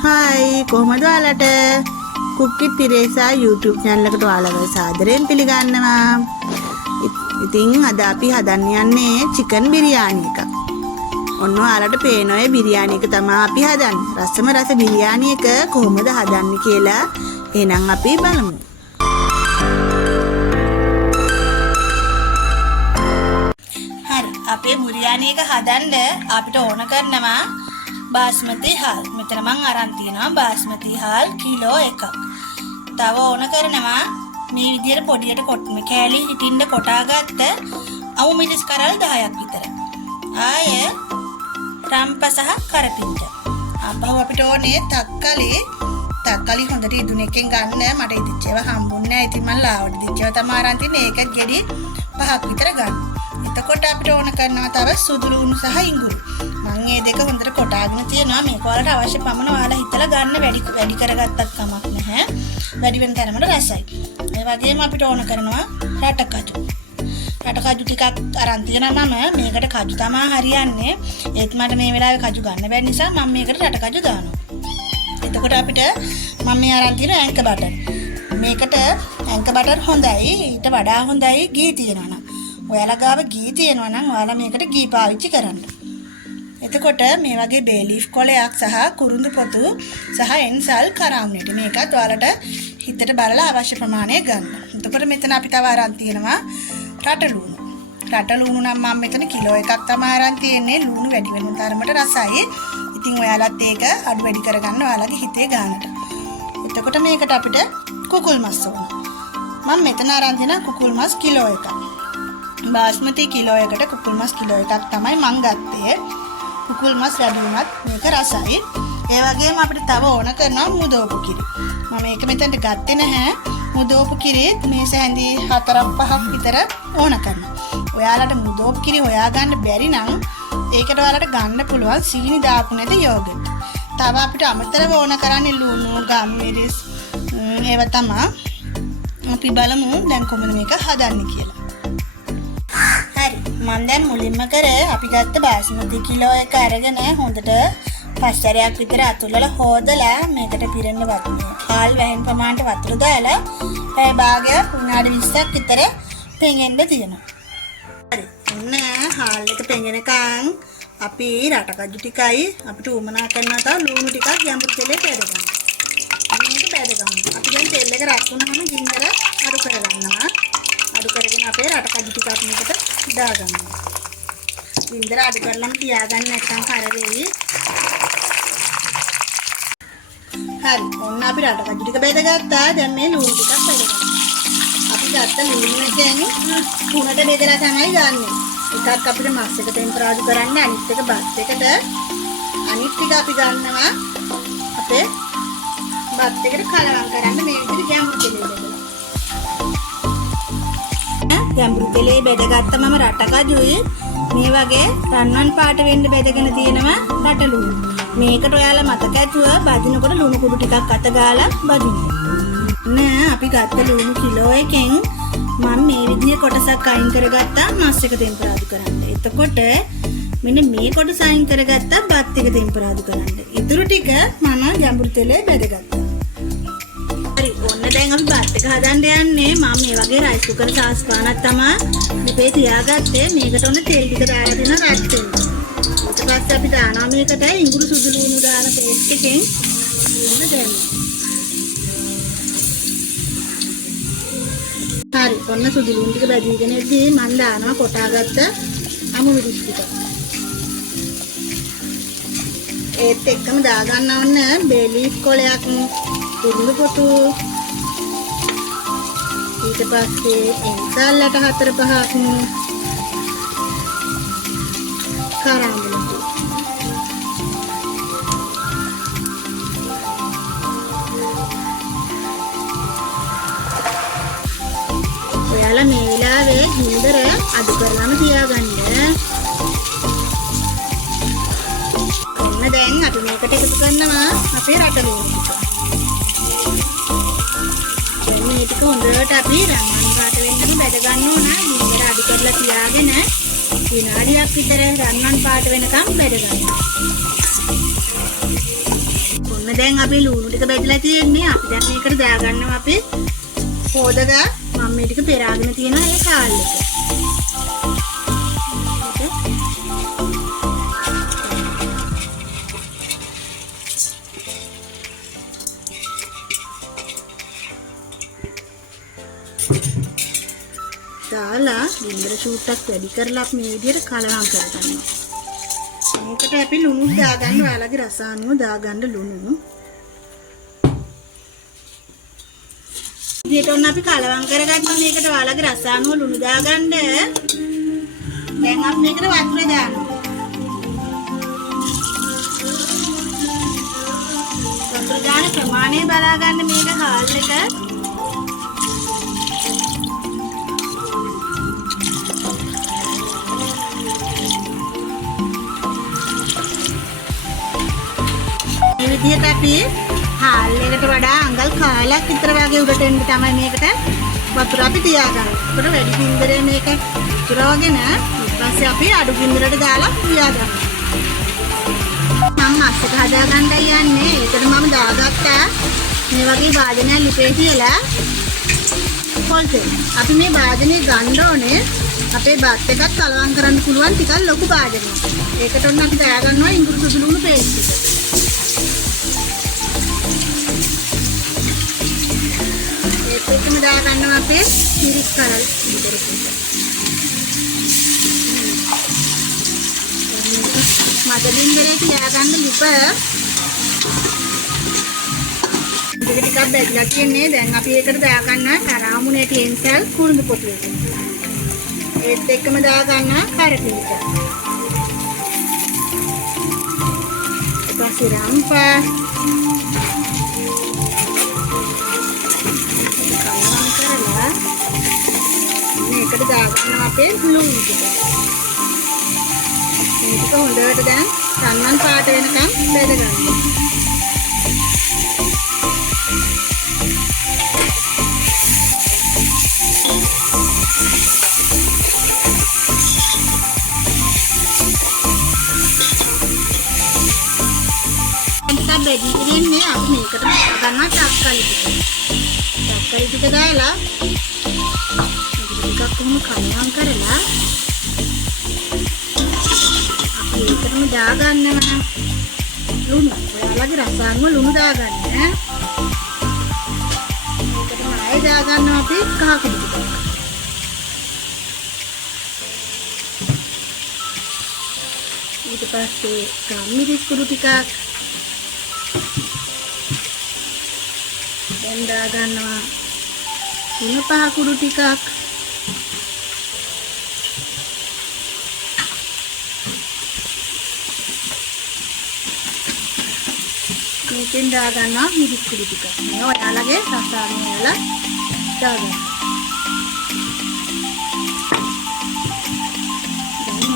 Hai, කොහමද ඔයාලට? කුක්කිත් තිරේසා YouTube channel එකට ඔයාලව සාදරයෙන් පිළිගන්නවා. ඉතින් අද අපි හදන්න යන්නේ chicken biryani එකක්. ඔන්න ඔයාලට පේන ඔය biryani එක තමයි අපි හදන්නේ. රසම රස biryani එක කොහොමද හදන්නේ කියලා එහෙනම් අපි බලමු. හරි, අපේ biryani එක හදන්න අපිට ඕන කරනවා बासमती हाल මෙතන මං අරන් තියනවා बासमती हाल කිලෝ එකක්. තව ඕන කරනවා මේ විදියට පොඩියට මේ කෑලි හිටින්න කොටාගත්ත අවු මිරිස් කරල් 10ක් විතර. ආය රම්ප සහ කරපිංච. අපහුව අපිට ඕනේ තක්කලි හොඳට ඉදුණ එකෙන් ගන්න. මට ඉදිච්ච ඒවා හම්බුන්නේ නැහැ. ඉතින් මම ලාවට ඉදිච්ච ඒවා තමයි අරන් තියන්නේ. ඒකත් ගෙඩි 5ක් විතර ගන්න. එතකොට අපිට ඕන කරනවා තව සුදු ලුණු සහ ඉඟුරු. මම මේ දෙක හොඳට කොටාගෙන තියෙනවා. මේක වලට අවශ්‍ය පමණ ඔයාලා හිතලා ගන්න. වැඩි කරගත්තත් කමක් නැහැ. වැඩි වෙන තරමට රසයි. ඒ වගේම අපිට ඕන කරනවා රටකජු. රටකජු ටිකක් අරන් තියෙනවා මම. මේකට කජු තමයි හරියන්නේ. ඒත් මට මේ වෙලාවේ කජු ගන්න බැරි නිසා මම මේකට රටකජු දානවා. එතකොට අපිට මම මේ අරන් තියෙන ඇන්ක බටර්. මේකට ඇන්ක බටර් හොඳයි. ඊට වඩා හොඳයි ගී තියෙනවා නම්. ඔයාලා ගාව ගී තියෙනවා නම් ඔයාලා මේකට ගී පාවිච්චි කරන්න. එතකොට මේ වගේ බේ ලීෆ් කොලයක් සහ කුරුඳු පොතු සහ එන්සල් කරාම්නෙට මේකත් ඔයාලට හිතට බලලා අවශ්‍ය ප්‍රමාණය ගන්න. එතකොට මෙතන අපි තව අරන් තියෙනවා රටලුණු. රටලුණු නම් මම මෙතන කිලෝ එකක් තමයි අරන් තියෙන්නේ. ලුණු වැඩි වෙන තරමට රසයි. ඉතින් ඔයාලත් ඒක අඩු වැඩි කරගන්න ඔයාලගේ හිතේ ගන්නට. එතකොට මේකට අපිට කුකුල් මස් ඕන. මම මෙතන අරන් තියෙන කුකුල් මස් කිලෝ එකක්. बासमती किलो එකට කුකුල් මස් කිලෝ එකක් තමයි මං ගත්තේ. කුකුල් මස් වැඩි වුණත් මේක රසයි. ඒ වගේම අපිට තව ඕන කරනවා මුදෝපු කිරි. මම මේක මෙතනට ගත්තේ නැහැ. මුදෝපු කිරි මේස හැඳි 4-5ක් විතර ඕන කරනවා. ඔයාලට මුදෝපු කිරි හොයාගන්න බැරි නම් ඒකට ඔයාලට ගන්න පුළුවන් සීනි දාපු නැති යෝගට්. තව අපිට අමතරව ඕන කරන්නේ ලුණු, ගම්මිරිස් ඒව තමයි. අපි බලමු දැන් කොහොමද මේක හදන්නේ කියලා. මම දැන් මුලින්ම කරේ අපි ගත්ත බාස්මති කිලෝ එක අරගෙන හොඳට පස්තරයක් විතර අතුල්ලලා හොදලා මේකට පිරෙන්න වතුර. හාල් වැහෙන ප්‍රමාණයට වතුර දාලා පැය භාගයක් විනාඩි 20ක් විතර පෙඟෙන්න තියෙනවා. හරි. ඔන්න හාල් එක පෙඟෙනකන් අපි රටකජු ටිකයි අපිට උමනා කරනවා තව ලුණු ටිකක් ගැඹුරු තෙලේ බැදගන්න. මේක බැදගන්න. අපි දැන් තෙල් එක රත් වුණාම ගින්නර අඩු කරගන්නවා. අඩු කරගෙන අපේ රටකජු ටිකක් මේකට දාගන්නවා. ගින්දර අඩු කරලම තියාගන්න නැත්නම් හර වෙයි. හරි. ඔන්න අපි රටකජු ටික බෙදගත්තා. දැන් මේ ලුණු ටිකක් බෙදගන්නවා. අපි ගත්ත ලුණු එකෙන් තුනට බෙදලා තමයි ගන්නෙ. එකක් අපිට මස් එක ටෙම්පරාදු කරන්න, අනිත් එක බත් එකට. අනිත් ටික අපි ගන්නවා අපේ බත් එකට කලවම් කරන්න මේ විදිහට ගැඹුරු තෙලේ බෙදලා. ගැඹුරු තෙලේ බෙදගත්ත මම රටකජුයි මේ වගේ රන්වන් පාට වෙන්න බෙදගෙන තියෙනවා රටලුණු. මේකට ඔයාලා මතක ඇතුව බදිනකොට ලුණු කුඩු ටිකක් අත ගාලා බදින්න. නෑ අපි ගත්ත ලුණු කිලෝ එකෙන් මම මේ විදිහේ කොටසක් අයින් කරගත්තා මස් එක ටෙම්පරාදු කරන්න. එතකොට මෙන්න මේ කොටස අයින් කරගත්තා බත් එක ටෙම්පරාදු කරන්න. ඊටු ටික මම ගැඹුරු තෙලේ බෙදගත්තා. හරි. ඔන්න දැන් අපි බත් එක හදන්න යන්නේ. මම මේ වගේ රයිස් කුකර් සාස්පානක් තමයි ලිපේ තියාගත්තේ. මේකට ඔන්න තෙල් ටික දාලා දෙන රත් වෙන්න. ඊට පස්සේ අපි දානවා මේකට ඉඟුරු සුදු ලුණු දාන පේස්ට් එකෙන් ඔන්න දැම්මා. හරි. ඔන්න සුදු ලුණු ටික බැදීගෙන ඉදී මම දානවා කොටාගත්ත අමු මිරිස් ටික. ඒත් එක්කම දාගන්න ඕන බේ ලීෆ් කොලයක්, කුරුඳු පොතු, ඊට පස්සේ එන්සල්ලට 4-5ක් කරාම්බුල. ඔයාලා මේ වෙලාවේ ගින්දර අඩු කරලාම තියාගන්න. ඔන්න දැන් අපි මේකට එකතු කරනවා අපේ රටලුණු ටික. මේ ටික හොඳට අපි රන්වන් පාට වෙන්නම බෙද ගන්න ඕන. ගින්දර අඩු කරලා තියාගෙන විනාඩියක් විතර රන්වන් පාට වෙනකම් බෙද ගන්න. ඔන්න දැන් අපි ලුණු ටික බෙදලා තියෙන්නේ. අපි දැන් මේකට දාගන්නවා අපි හොදගා මම මේ ටික පෙරාගෙන තියෙනවා ඒ කාල් එක. දාලා ගින්දර චූට්ටක් වැඩි කරලා අපි මේ විදිහට කලවම් කරගන්නවා. මේකට අපි ලුණු දාගන්න ඔයාලගේ රස අනුව දාගන්න ලුණු. විදිහට ඔන්න අපි කලවම් කරගන්නවා. මේකට ඔයාලගේ රස අනුව ලුණු දාගන්න. දැන් අපි මේකට වතුර දානවා. වතුර දාන ප්‍රමාණය බලාගන්න මේක හාල් එක. විදිහට අපි හාල් එකට වඩා අඟල් කාලක් විතර වගේ උඩට එන්න තමයි මේකට වතුර අපි තියාගන්නේ. ඒකට වැඩි ගින්දරේ මේක පුරවගෙන ඊට පස්සේ අපි අඩු ගින්දරට දාලා තියාගන්නවා. මම අස්සක හදා ගන්නයි යන්නේ. ඒකට මම දාගත්තා මේ වගේ වාදනයක් ලිපේ තියලා පොල් තෙල්. අපි මේ වාදනේ ගන්න ඕනේ අපේ බත් එකත් කලවම් කරන්න පුළුවන් ටිකක් ලොකු වාදනයක්. ඒකට ඔන්න අපි දාගන්නවා ඉඟුරු සුදු ලුණු පේස්ට් එක. ඒකම දාගන්නවා අපේ මිරිස් කරල් විතරක්. මදලින්දරේ තියාගන්න ලිප ටිකක් බැදලා තියන්නේ. දැන් අපි ඒකට දාගන්නවා කරාමුණේ තියෙන්සල් කුරුඳු පොතු එක. ඒත් එක්කම දාගන්නවා කරපිංච. ඊපස්සේ රම්පා මේකට දාගන්නවා අපේ ලුණු ටික. මේක හොඳට දැන් සම්මන් පාට වෙනකම් බෙදගන්න. මේක බෙදීගෙන අපි මේකට දාගන්නවා තක්කලි ටික. තක්කලි ටික දාලා ටිකක් කොහොම කලවම් කරලා අපි ඒකටම දාගන්නවා ලුණු. ඔයාලගේ රස අනුව ලුණු දාගන්න. ඒකටම ආයෙ දාගන්නවා අපි කහ කුඩු ටික. ඊට පස්සේ ගම්මිරිස් කුඩු ටිකක්. දැන් දාගන්නවා තුන පහ කුඩු ටිකක්. මේකෙන් දාගන්නවා මිරිස් කුඩු ටික. මේ ඔයාලගේ රස අනුව වල දාගන්න.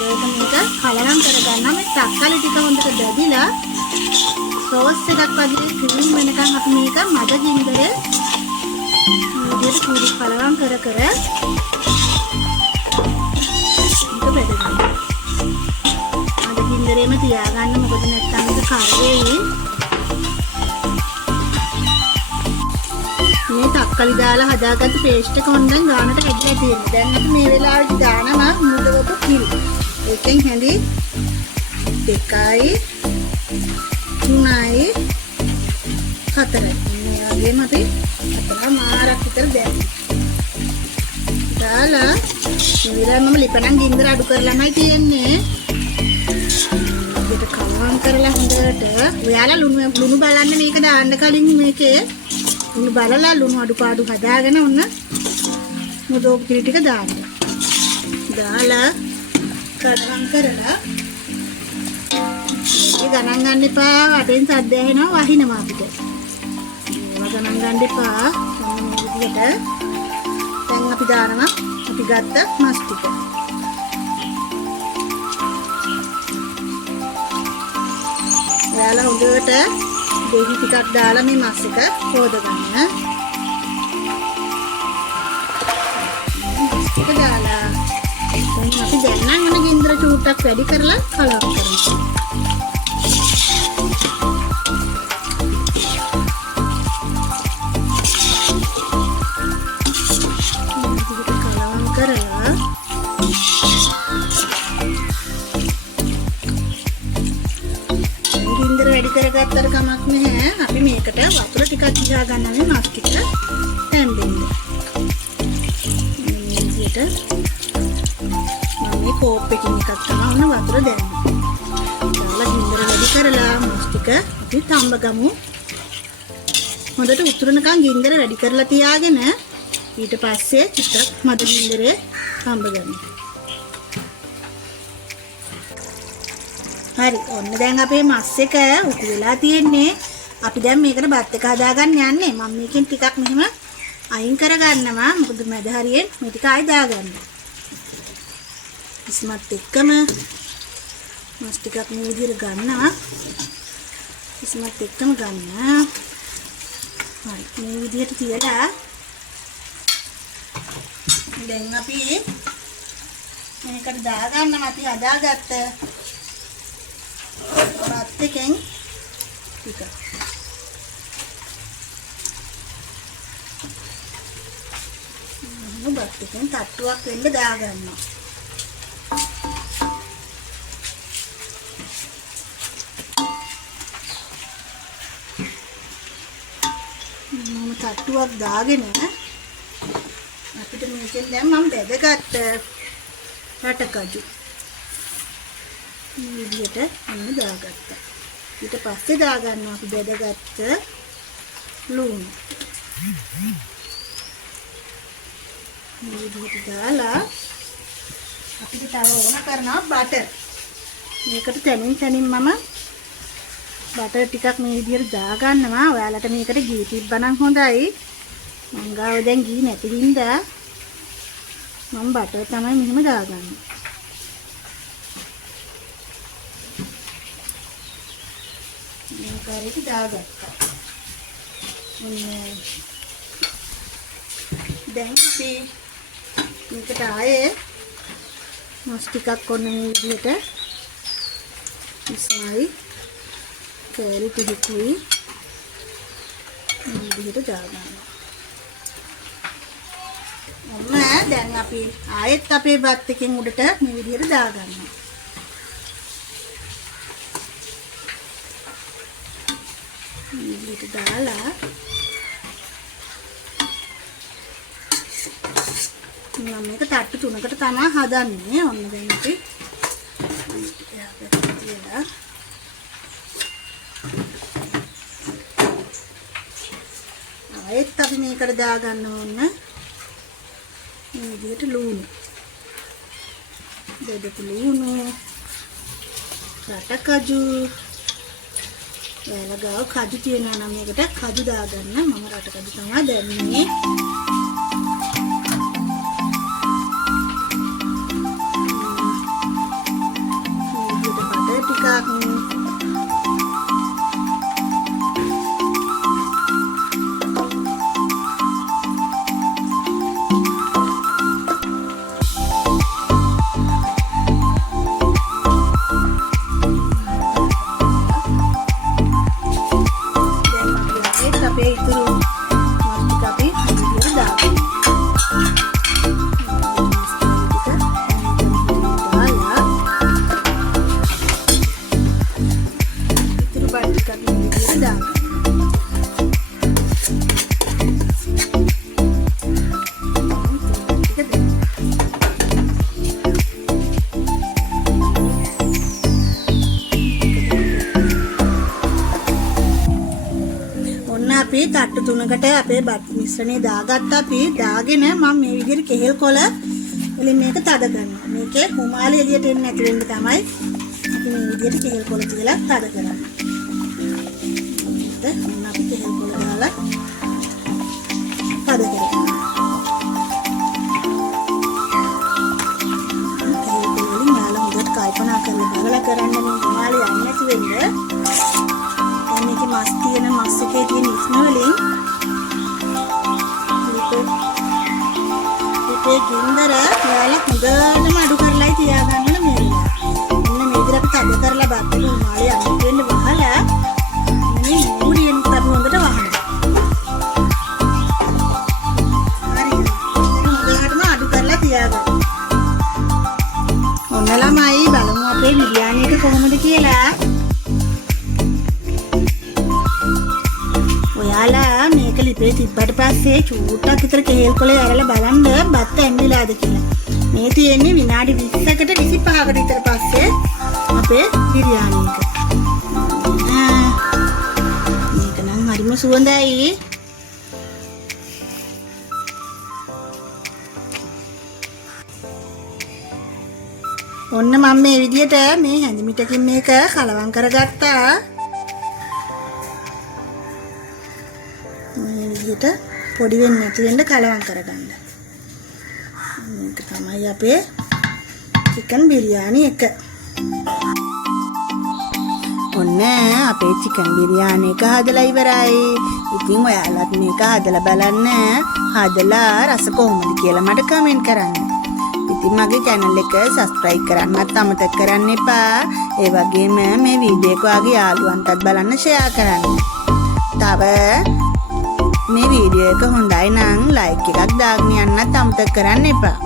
දැන් මේක කලවම් කරගන්නවා. මේ තක්කාලි ටික හොඳට බැදිලා සෝස් එකක් වගේ ක්‍රීම් වෙනකන් අපි මේක මද ගින්දරේ විදිහට කුඩු කලවම් කර මේක බෙදගන්න. මද ගින්දරේම තියාගන්න. මොකද නැත්නම් මේක කරේවි. මේ තක්කලි දාලා හදාගත්ත පේස්ට් එක හොඳින් ගානට හැදිලා තියෙනවා. දැන් අපි මේ වෙලාවේදී දානවා මුදවපු කිරි. ඒකෙන් හැඳි 2යි 3යි 4යි. මේ වගේම අපි 4 මාරක් විතර දාලා ඉතින් මම ලිපණන් ගින්දර අඩු කරලාමයි තියෙන්නේ. ඒක කලවම් කරලා හොඳට ඔයාලා ලුණු බලන්න මේක දාන්න කලින් මේකේ ලුණු බලලා ලුණු අඩුපාඩු හදාගෙන ඔන්න මොදෝප කිරි ටික දාන්න. දාලා කලවම් කරලා ඒ ගණන් ගන්න එපා. වටෙන් සද්ද ඇහෙනවා වහිනවා අපිට. ඒවා ගණන් ගන්න එපා. මේ විදිහට දැන් අපි දානවා අපි ගත්ත මස් ටික. ඔයාලා හොඳට දෙහි ටිකක් දාලා මේ මස් එක හොදගන්න. ටික දාලා දැන් අපි දැන් නම් මොන ගින්දර චූට්ටක් වැඩි කරලා කලවම් කරනවා. රෙඩි කරගත්තට කමක් නැහැ. අපි මේකට වතුර ටිකක් තියා ගන්නවා මස් ටික තැම්බෙන්න. මේ විදිහට මම මේ කෝප් එකකින් එකක් තමයි වතුර දැම්මේ. දාලා ගින්දර වැඩි කරලා මස් ටික අපි තඹ ගමු. හොඳට උතුරනකන් ගින්දර වැඩි කරලා තියාගෙන ඊට පස්සේ ටිකක් මද ගින්දරේ තඹ ගමු. හරි ඔන්න දැන් අපේ මස් එක උතු වෙලා තියෙන්නේ. අපි දැන් මේකට බත් එක හදාගන්න යන්නේ. මම මේකෙන් ටිකක් මෙහෙම අයින් කරගන්නවා. මොකද මැද හරියෙන් මේ ටික ආයි දාගන්න. ඉස්මත් එක්කම මස් ටිකක් මේ විදිහට ගන්නවා. ඉස්මත් එක්කම ගන්න. හරි මේ විදිහට තියලා දැන් අපි මේකට දාගන්නවා. අපි හදාගත්ත බත් එකෙන් ටික බත් එකෙන් තට්ටුවක් වෙන්න දාගන්නවා. මම තට්ටුවක් දාගෙන අපිට මේකෙන් දැන් මම බෙදගත්ත රටකජු මේ විදිහට අන්න දාගත්තා. ඊට පස්සේ දාගන්නවා අපි බෙදගත්ත ලුණු. මේ විදිහට දාලා අපිට තව ඕන කරනවා බටර්. මේකට තනින් මම බටර් ටිකක් මේ විදිහට දාගන්නවා. ඔයාලට මේකට ගී තිබ්බනම් හොඳයි. මං ගාව දැන් ගී නැති හින්දා මම බටර් තමයි මෙහෙම දාගන්නේ. මේක දාගත්තා. දැන් අපි මේකට ආයේ මස් ටිකක් ඔන්න මේ විදිහට ඉස්මයි කෑලි ටිකකුයි මේ විදිහට දාගන්නවා. ඔන්න දැන් අපි ආයෙත් අපේ බත් එකෙන් උඩට මේ විදිහට දාගන්නවා. මේ විදිහට දාලා මම මේක තට්ටු තුනකට තමයි හදන්නේ. ඔන්න දැන් අපි තියලා ආයෙත් අපි මේකට දාගන්න ඕන මේ විදිහට ලුණු. බෙදපු ලුණු, රටකජු. ඔයාලා ගාව කජු තියනවා නම් මේකට කජු දාගන්න. මම රටකජු තමයි දැම්මේ. අපි තට්ටු තුනකට අපේ බත් මිශ්‍රණය දාගත්තා. අපි දාගෙන මම මේ විදිහට කෙහෙල් කොළ වලින් මේක තද කරනවා. මේකේ හුමාලි එළියට එන්නේ නැති වෙන්න තමයි අපි මේ විදිහට කෙහෙල් කොළ තියලා තද කරන්නේ. දැන් අපි කෙහෙල් කොළ දාලා තද කරනවා. කෙහෙල් කොළ වලින් යාලා හොඳට කල්පනා කරලා බලලා කරන්න මේ හුමාලි යන්නේ නැති වෙන්න. මේකේ මස් තියෙන මස් එකේ තියෙන ඉස්ම වලින් මේකේ ගින්දර ඔයාලා හොඳටම අඩු කරලායි තියාගන්න ඕන මේක. මෙන්න මේ විදිහට අපි තද කරලා බත් එක උමාලේ අඩු වෙන්න වහලා මේ මූලියෙන් අපි හොඳට වහනවා. හරි. හොඳටම අඩු කරලා තියාගන්න. ඔන්න ළමයි බලමු අපේ බිරියානි එක කොහොමද කියලා. ඔයාලා මේක ලිපේ තිබ්බට පස්සේ චූට්ටක් විතර කෙහෙල් කොලේ අරලා බලන්න බත් ඇඹිලාද කියලා. මේ තියෙන්නේ විනාඩි 20කට 25කට විතර පස්සේ අපේ බිරියානි එක. මේක නම් හරිම සුවඳයි. ඔන්න මම මේ විදිහට මේ හැඳි මිටකින් මේක කලවම් කරගත්තා. මේ විදිහට පොඩි වෙන්නේ නැති වෙන්න කලවම් කරගන්න. මේක තමයි අපේ චිකන් බිරියානි එක. ඔන්න අපේ චිකන් බිරියානි එක හදලා ඉවරයි. ඉතින් ඔයාලත් මේක හදලා බලන්න. හදලා රස කොහොමද කියලා මට කමෙන්ට් කරන්න. ඉතින් මගේ channel එක subscribe කරන්නත් අමතක කරන්න එපා. ඒ වගේම මේ වීඩියෝ එක ඔයාගේ යාළුවන්ටත් බලන්න share කරන්න. තව මේ වීඩියෝ එක හොඳයි නම් like එකක් දාගෙන යන්නත් අමතක කරන්න එපා.